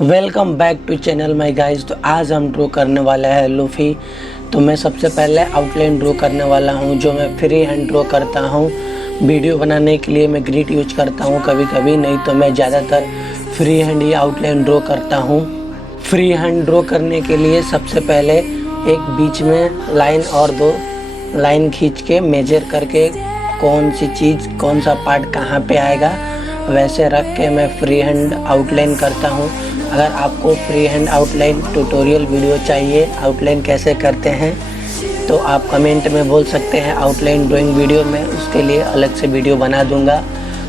Welcome back to channel my guys. तो आज हम ड्रॉ करने वाला है लूफी। तो मैं सबसे पहले आउटलाइन ड्रॉ करने वाला हूं, जो मैं फ्री हैंड ड्रॉ करता हूं। वीडियो बनाने के लिए मैं ग्रिड यूज करता हूं कभी कभी, नहीं तो मैं ज़्यादातर फ्री हैंड ही आउटलाइन ड्रॉ करता हूं। फ्री हैंड ड्रॉ करने के लिए सबसे पहले एक बीच में लाइन और दो लाइन खींच के मेजर करके कौन सी चीज़ कौन सा पार्ट कहाँ पे आएगा वैसे रख के मैं फ्री हैंड आउटलाइन करता हूँ। अगर आपको free hand outline tutorial video चाहिए आउटलाइन कैसे करते हैं तो आप कमेंट में बोल सकते हैं। आउटलाइन ड्राइंग वीडियो में उसके लिए अलग से वीडियो बना दूंगा,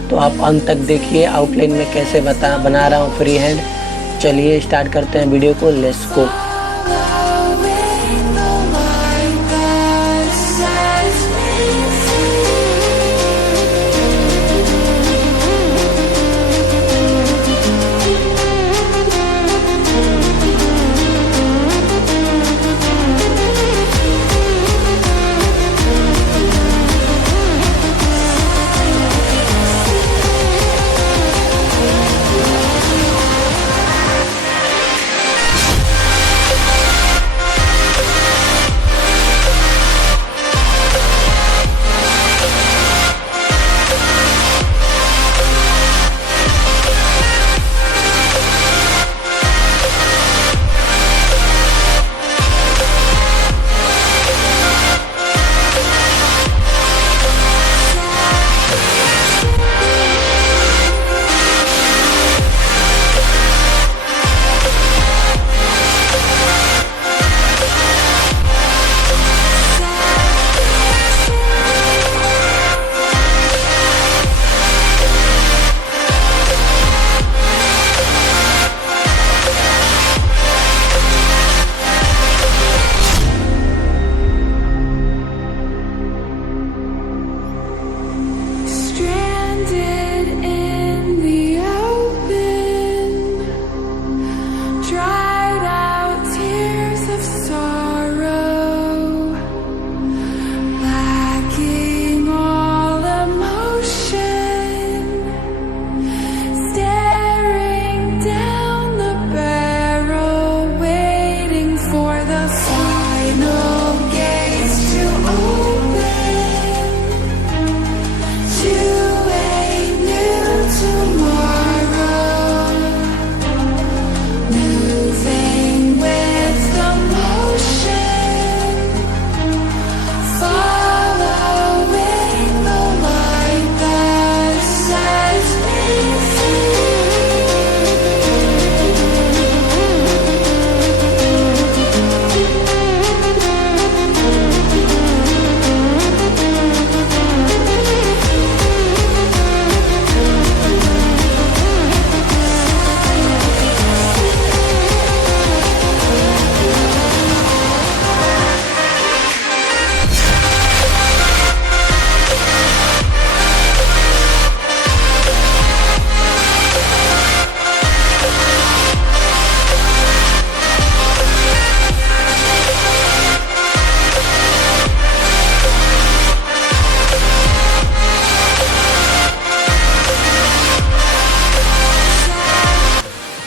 तो आप अंत तक देखिए आउटलाइन में कैसे बना रहा हूँ फ्री हैंड। चलिए स्टार्ट करते हैं वीडियो को, लेट्स गो।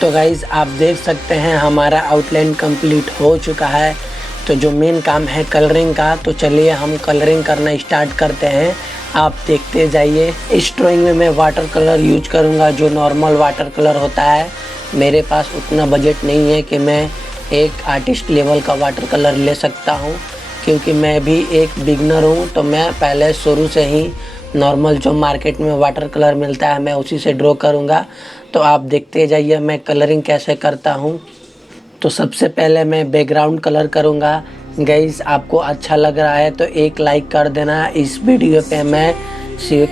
तो गाइज़ आप देख सकते हैं हमारा आउटलाइन कंप्लीट हो चुका है। तो जो मेन काम है कलरिंग का, तो चलिए हम कलरिंग करना स्टार्ट करते हैं। आप देखते जाइए। इस ड्राइंग में मैं वाटर कलर यूज करूंगा, जो नॉर्मल वाटर कलर होता है। मेरे पास उतना बजट नहीं है कि मैं एक आर्टिस्ट लेवल का वाटर कलर ले सकता हूं, क्योंकि मैं भी एक बिगनर हूं। तो मैं पहले शुरू से ही नॉर्मल जो मार्केट में वाटर कलर मिलता है मैं उसी से ड्रॉ करूंगा। तो आप देखते जाइए मैं कलरिंग कैसे करता हूं। तो सबसे पहले मैं बैकग्राउंड कलर करूंगा। गाइस आपको अच्छा लग रहा है तो एक लाइक कर देना। इस वीडियो पे मैं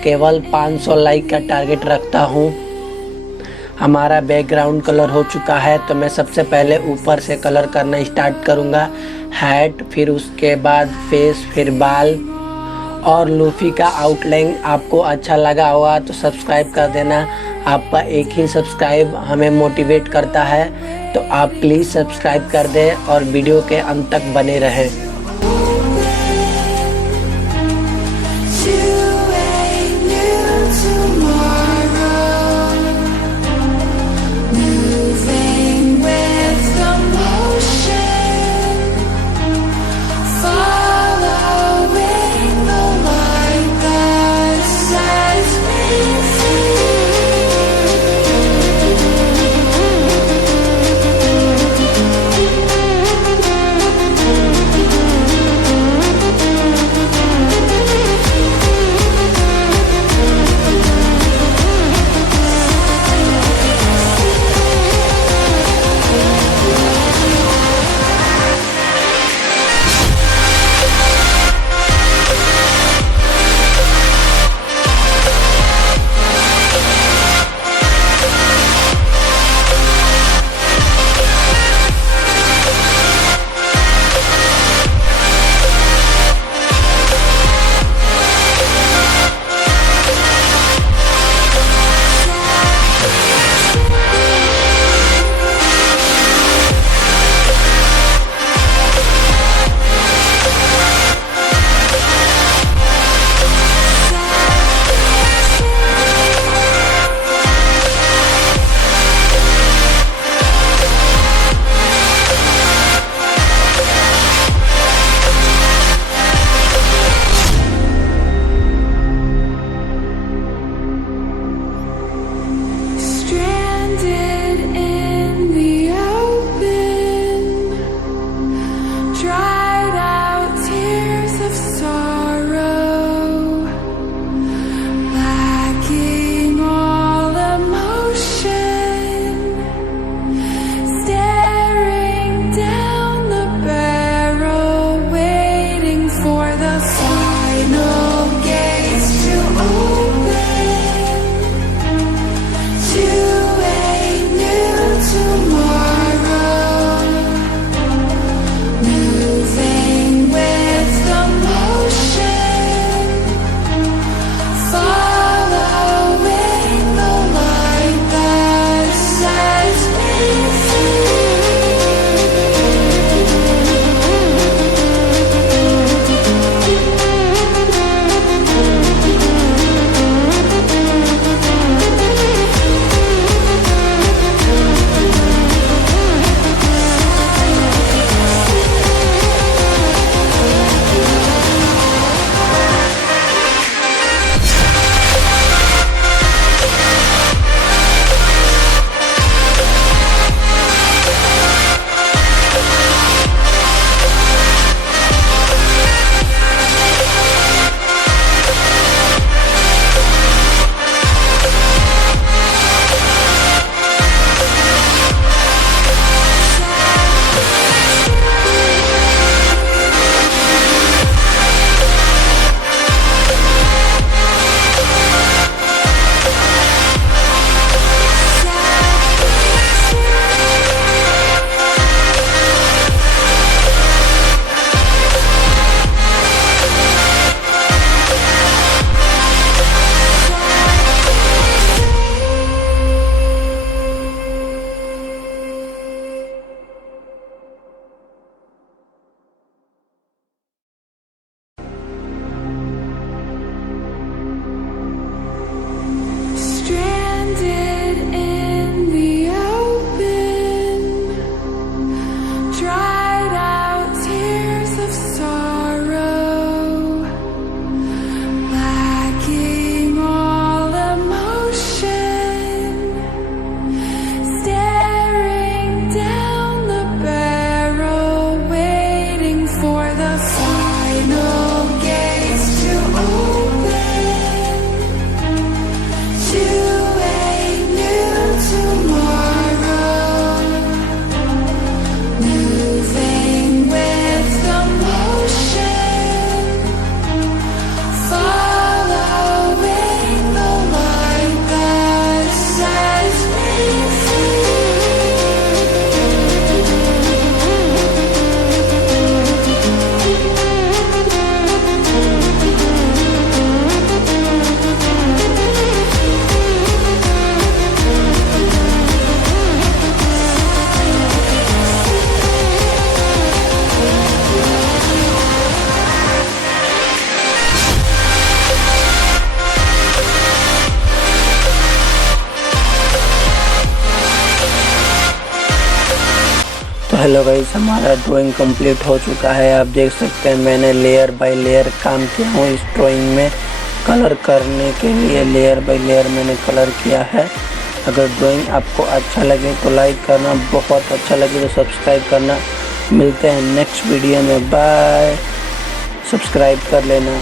केवल 500 लाइक का टारगेट रखता हूं। हमारा बैकग्राउंड कलर हो चुका है, तो मैं सबसे पहले ऊपर से कलर करना स्टार्ट करूंगा। हेड, फिर उसके बाद फेस, फिर बाल। और लूफी का आउटलाइन आपको अच्छा लगा होगा तो सब्सक्राइब कर देना। आपका एक ही सब्सक्राइब हमें मोटिवेट करता है, तो आप प्लीज़ सब्सक्राइब कर दें और वीडियो के अंत तक बने रहें। हेलो गाइस, हमारा ड्राइंग कंप्लीट हो चुका है। आप देख सकते हैं मैंने लेयर बाय लेयर काम किया हूँ इस ड्राइंग में। कलर करने के लिए लेयर बाय लेयर मैंने कलर किया है। अगर ड्राइंग आपको अच्छा लगे तो लाइक करना, बहुत अच्छा लगे तो सब्सक्राइब करना। मिलते हैं नेक्स्ट वीडियो में, बाय। सब्सक्राइब कर लेना।